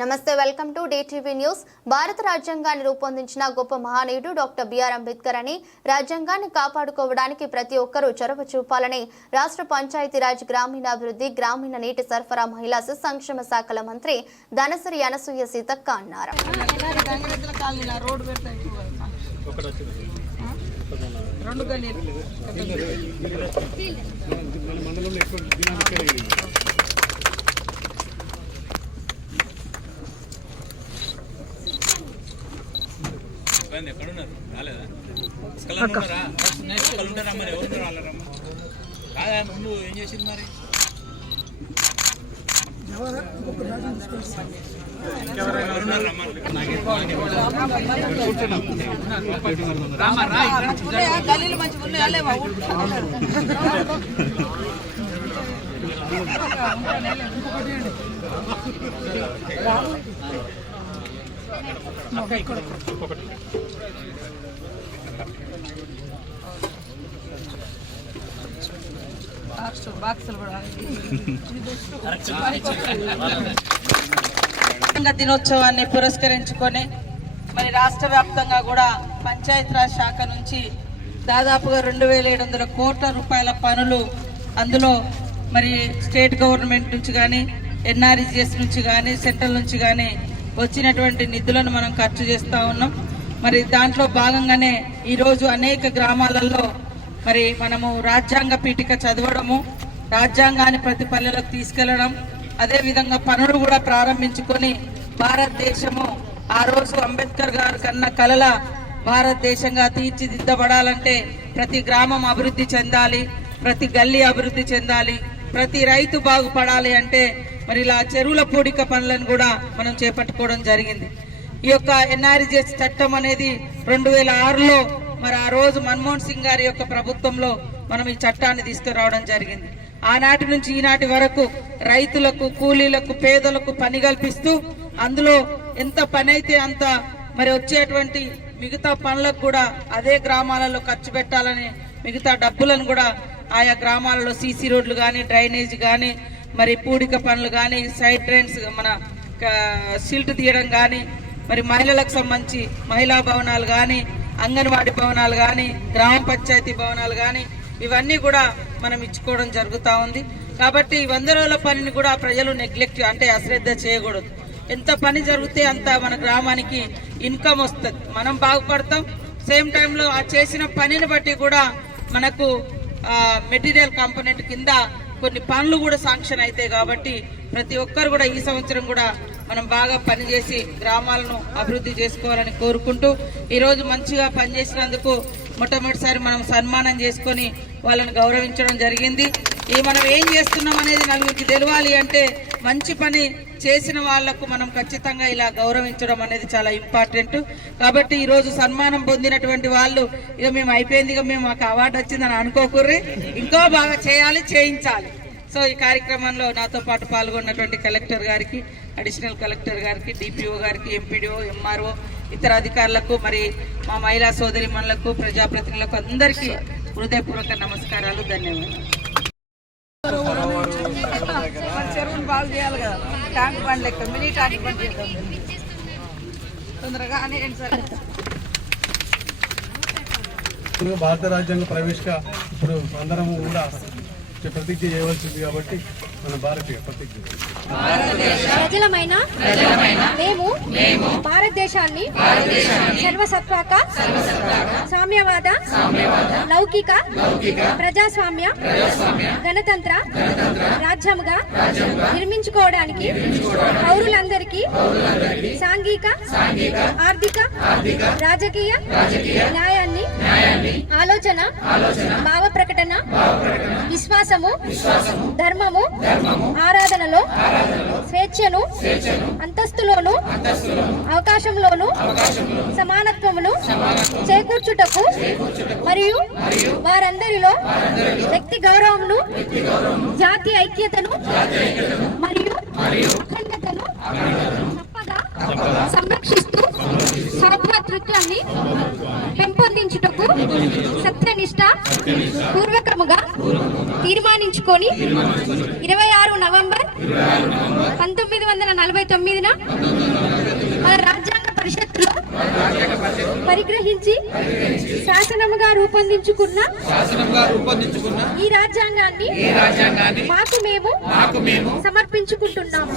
నమస్తే, welcome to DTV news. భారత రాజ్యాంగాన్ని రూపొందించిన గొప్ప మహనీయుడు డాక్టర్ బిఆర్ అంబేద్కర్ అని, రాజ్యాంగాన్ని కాపాడుకోవడానికి ప్రతి ఒక్కరూ చొరవ చూపాలని రాష్ట్ర పంచాయతీరాజ్, గ్రామీణాభివృద్ధి, గ్రామీణ నీటి సరఫరా, మహిళా సంక్షేమ శాఖల మంత్రి ధనసరి అనసూయ సీతక్క అన్నారు. ఎక్కడున్నారు రాలేదా? ఉంటారా మరి? ఎవరు రాలేరమ్మా? కాదా ముందు ఏం చేసింది మరి? గల్లీలు మంచిగా ఉన్నాయా? దినోత్సవాన్ని పురస్కరించుకొని మరి రాష్ట్ర వ్యాప్తంగా కూడా పంచాయతీరాజ్ శాఖ నుంచి దాదాపుగా 2700 కోట్ల రూపాయల పనులు, అందులో మరి స్టేట్ గవర్నమెంట్ నుంచి కానీ, NREGS నుంచి కానీ, సెంట్రల్ నుంచి కానీ వచ్చినటువంటి నిధులను మనం ఖర్చు చేస్తూ ఉన్నాం. మరి దాంట్లో భాగంగానే ఈరోజు అనేక గ్రామాలలో మరి మనము రాజ్యాంగ పీఠిక చదవడము, రాజ్యాంగాన్ని ప్రతి పల్లెలకు తీసుకెళ్లడం, అదేవిధంగా పనులు కూడా ప్రారంభించుకొని భారతదేశము ఆ రోజు అంబేద్కర్ గారు కన్న కలల భారతదేశంగా తీర్చిదిద్దబడాలంటే ప్రతి గ్రామం అభివృద్ధి చెందాలి, ప్రతి గల్లీ అభివృద్ధి చెందాలి, ప్రతి రైతు బాగుపడాలి అంటే మరి ఇలా చెరువుల పూడిక పనులను కూడా మనం చేపట్టుకోవడం జరిగింది. ఈ యొక్క NREGS చట్టం అనేది 2006లో మరి ఆ రోజు మన్మోహన్ సింగ్ గారి యొక్క ప్రభుత్వంలో మనం ఈ చట్టాన్ని తీసుకురావడం జరిగింది. ఆనాటి నుంచి ఈనాటి వరకు రైతులకు, కూలీలకు, పేదలకు పని కల్పిస్తూ అందులో ఎంత పని అయితే అంత మరి వచ్చేటువంటి మిగతా పనులకు కూడా అదే గ్రామాలలో ఖర్చు పెట్టాలని మిగతా డబ్బులను కూడా ఆయా గ్రామాలలో సీసీ రోడ్లు కానీ, డ్రైనేజ్ కానీ, మరి పూడిక పనులు కానీ, సైడ్ డ్రైన్స్, మన సిల్ట్ తీయడం కానీ, మరి మహిళలకు సంబంధించి మహిళా భవనాలు కానీ, అంగన్వాడీ భవనాలు కానీ, గ్రామ పంచాయతీ భవనాలు కానీ, ఇవన్నీ కూడా మనం ఇచ్చుకోవడం జరుగుతూ ఉంది. కాబట్టి 100 రోజుల పనిని కూడా ప్రజలు నెగ్లెక్ట్ అంటే అశ్రద్ధ చేయకూడదు. ఎంత పని జరిగితే అంత మన గ్రామానికి ఇన్కమ్ వస్తుంది, మనం బాగుపడతాం. సేమ్ టైంలో ఆ చేసిన పనిని బట్టి కూడా మనకు మెటీరియల్ కాంపోనెంట్ కింద కొన్ని పనులు కూడా శాంక్షన్ అవుతాయి. కాబట్టి ప్రతి ఒక్కరు కూడా ఈ సంవత్సరం కూడా మనం బాగా పనిచేసి గ్రామాలను అభివృద్ధి చేసుకోవాలని కోరుకుంటూ ఈరోజు మంచిగా పనిచేసినందుకు మొట్టమొదటిసారి మనం సన్మానం చేసుకొని వాళ్ళని గౌరవించడం జరిగింది. మనం ఏం చేస్తున్నాం అనేది నలుగురికి తెలవాలి అంటే మంచి పని చేసిన వాళ్లకు మనం ఖచ్చితంగా ఇలా గౌరవించడం అనేది చాలా ఇంపార్టెంట్. కాబట్టి ఈరోజు సన్మానం పొందినటువంటి వాళ్ళు ఇక మేము అయిపోయింది, ఇక మేము మాకు అవార్డు వచ్చిందని అనుకోకూర్రి, ఇంకో బాగా చేయాలి, చేయించాలి. సో ఈ కార్యక్రమంలో నాతో పాటు పాల్గొన్నటువంటి కలెక్టర్ గారికి, అడిషనల్ కలెక్టర్ గారికి, DPO గారికి, MPDO, MRO, ఇతర అధికారులకు, మరి మా మహిళా సోదరిమణులకు, ప్రజాప్రతినిధులకు అందరికీ హృదయపూర్వక నమస్కారాలు, ధన్యవాదాలు. చెరువును బాగు చేయాలి కదా, ట్యాంక్ బండ్ లెక్క మినీ ట్యాంక్ బండ్ చేద్దాం తొందరగా అని. భారత రాజ్యాంగ ప్రవేశిక ఇప్పుడు అందరము కూడా ప్రతిజ్ఞ చేయవలసింది కాబట్టి మన భారతీయ ప్రతిజ్ఞ. ప్రజలమైన మేము భారతదేశాన్ని సర్వసత్వాక, సామ్యవాద, లౌకిక, ప్రజాస్వామ్య, గణతంత్ర రాజ్యంగా నిర్మించుకోవడానికి పౌరులందరికీ సాంఘిక, ఆర్థిక, రాజకీయ న్యాయాన్ని ఆలోచన, భావ ప్రకటన, విశ్వాసము, ధర్మము, ఆరాధనలో స్వేచ్ఛను, అంతస్తులోను, అవకాశంలోను సమానత్వమును చేకూర్చుటకు మరియు వారందరిలో వ్యక్తి గౌరవమును, జాతి ఐక్యతను మరియు అఖండతను సంరక్షిస్తూ సౌభ్రాతృత్వాన్ని పెంపొందించుటకు సత్యనిష్ట పూర్వకముగా తీర్మానించుకొని 26 నవంబర్ 1949న మన రాజ్యాంగ పరిషత్తులో పరిగ్రహించి శాసనముగా రూపొందించుకున్న ఈ రాజ్యాంగాన్ని మాకు మేము సమర్పించుకుంటున్నాము.